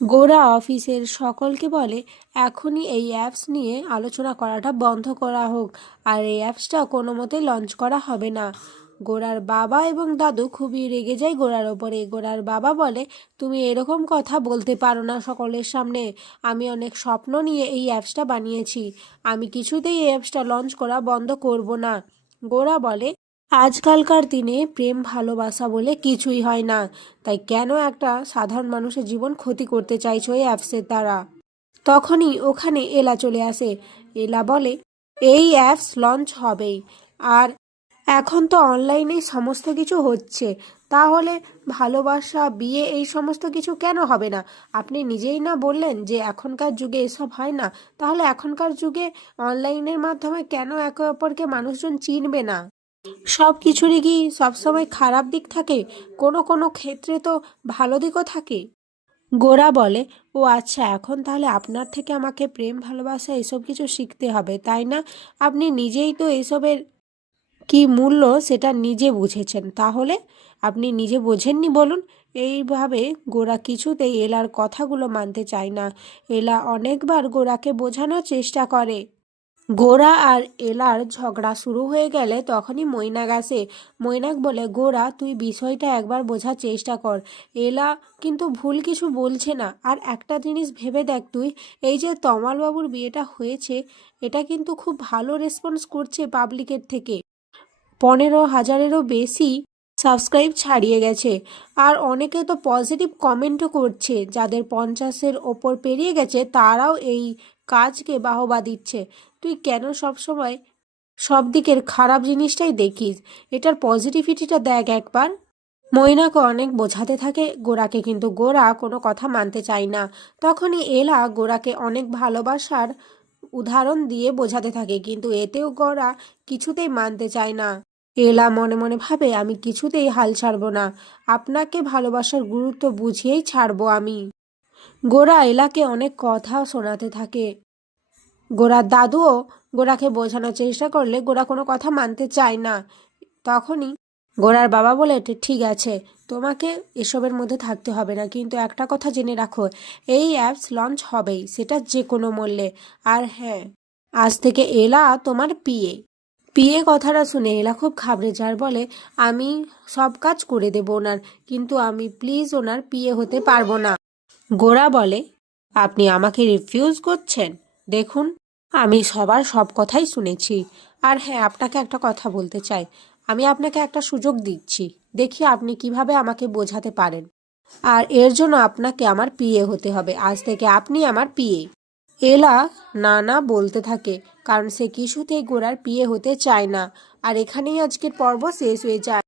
গোরা অফিসের সকলকে বলে এখনই এই অ্যাপস নিয়ে আলোচনা করাটা বন্ধ করা হোক, আর এই অ্যাপসটা কোনো মতেই লঞ্চ করা হবে না। গোরার বাবা এবং দাদু খুবই রেগে যায় গোরার ওপরে। গোরার বাবা বলে, তুমি এরকম কথা বলতে পারো না সকলের সামনে। আমি অনেক স্বপ্ন নিয়ে এই অ্যাপসটা বানিয়েছি, আমি কিছুতেই এই অ্যাপসটা লঞ্চ করা বন্ধ করব না। গোরা বলে, আজকালকার দিনে প্রেম ভালোবাসা বলে কিছুই হয় না, তাই কেন একটা সাধারণ মানুষের জীবন ক্ষতি করতে চাইছো এই অ্যাপসের দ্বারা। তখনই ওখানে এলা চলে আসে। এলা বলে, এই অ্যাপস লঞ্চ হবেই, আর এখন তো অনলাইনেই সমস্ত কিছু হচ্ছে, তাহলে ভালোবাসা বিয়ে এই সমস্ত কিছু কেন হবে না? আপনি নিজেই না বললেন যে এখনকার যুগে এসব হয় না, তাহলে এখনকার যুগে অনলাইনের মাধ্যমে কেন একে অপরকে মানুষজন চিনবে না? সব কিছুরই কি সবসময় খারাপ দিক থাকে? কোনো কোনো ক্ষেত্রে তো ভালো দিকও থাকে। গোরা বলে, ও আচ্ছা, এখন তাহলে আপনার থেকে আমাকে প্রেম ভালোবাসা এসব কিছু শিখতে হবে, তাই না? আপনি নিজেই তো এসবের কি মূল্য সেটা নিজে বুঝেছেন, তাহলে আপনি নিজে বোঝেননি বলুন? এইভাবে গোরা কিছুতেই এলার কথাগুলো মানতে চায় না। এলা অনেকবার গোরাকে বোঝানোর চেষ্টা করে। গোরা আর এলার ঝগড়া শুরু হয়ে গেলে তখনই মৈনাক আসে। মৈনাক বলে, গোরা তুই বিষয়টা একবার বোঝার চেষ্টা কর, এলা কিন্তু ভুল কিছু বলছে না। আর একটা জিনিস ভেবে দেখ তুই, এই যে তমালবাবুর বিয়েটা হয়েছে, এটা কিন্তু খুব ভালো রেসপন্স করছে পাবলিকের থেকে। 15,000-এরও বেশি সাবস্ক্রাইব ছাড়িয়ে গেছে, আর অনেকে তো পজিটিভ কমেন্টও করছে। যাদের 50-এর ওপর পেরিয়ে গেছে তারাও এই কাজকে বাহবা দিচ্ছে। তুই কেন সবসময় সব দিকের খারাপ জিনিসটাই দেখিস? এটার পজিটিভিটিটা দেখ একবার। মৈনাকে অনেক বোঝাতে থাকে গোরাকে, কিন্তু গোরা কোনো কথা মানতে চায় না। তখনই এলা গোরাকে অনেক ভালোবাসার উদাহরণ দিয়ে বোঝাতে থাকে, কিন্তু এতেও গোরা কিছুতেই মানতে চায় না। এলা মনে মনে ভাবে, আমি কিছুতেই হাল ছাড়বো না, আপনাকে ভালোবাসার গুরুত্ব বুঝিয়েই ছাড়বো আমি। গোরা এলাকে অনেক কথা শোনাতে থাকে। গোরার দাদুও গোরাকে বোঝানোর চেষ্টা করলে গোরা কোনো কথা মানতে চায় না। তখনই গোরার বাবা বলে, ঠিক আছে, তোমাকে এসবের মধ্যে থাকতে হবে না, কিন্তু একটা কথা জেনে রাখো, এই অ্যাপস লঞ্চ হবেই, সেটা যে কোনো মূল্যে। আর হ্যাঁ, আজ থেকে এলা তোমার পিএ। পিএ কথাটা শুনে এলা খুব ঘাবড়ে যায়, বলে, আমি সব কাজ করে দেব ওনার, কিন্তু আমি প্লিজ ওনার পিএ হতে পারবো না। গোরা বলে, আপনি আমাকে রিফিউজ করছেন? দেখুন, আমি সবার সব কথাই শুনেছি। আর হ্যাঁ, আপনাকে একটা কথা বলতে চাই, আমি আপনাকে একটা সুযোগ দিচ্ছি, দেখি আপনি কিভাবে আমাকে বোঝাতে পারেন। আর এর জন্য আপনাকে আমার পিএ হতে হবে, আজ থেকে আপনি আমার পিএ। এলা না না বলতে থাকে, কারণ সে কিছুতেই গোরার পিএ হতে চায় না। আর এখানেই আজকের পর্ব শেষ হয়ে যায়।